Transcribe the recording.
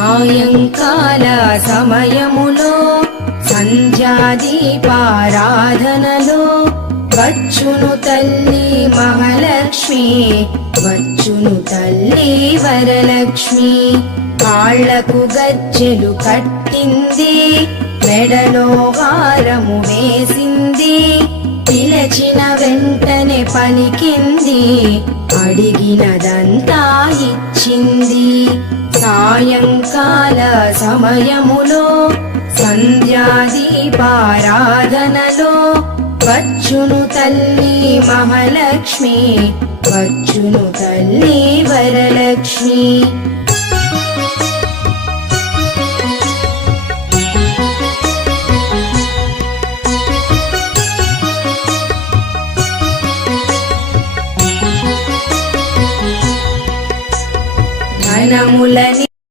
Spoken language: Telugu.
సాయంకాల సమయములో సంధ్యాదీపారాధనలో వచ్చును తల్లి మహాలక్ష్మి, వచ్చును తల్లి వరలక్ష్మి. కాళ్లకు గజ్జెలు కట్టింది, మెడలో హారము వేసింది, పిలచిన వెంటనే పలికింది, అడిగినదంతా ఇచ్చింది. సాయంకాల సమయములో సంధ్యాదీపారాధనలో వచ్చును తల్లి మహాలక్ష్మి, వచ్చును తల్లి వరలక్ష్మి. ధనములని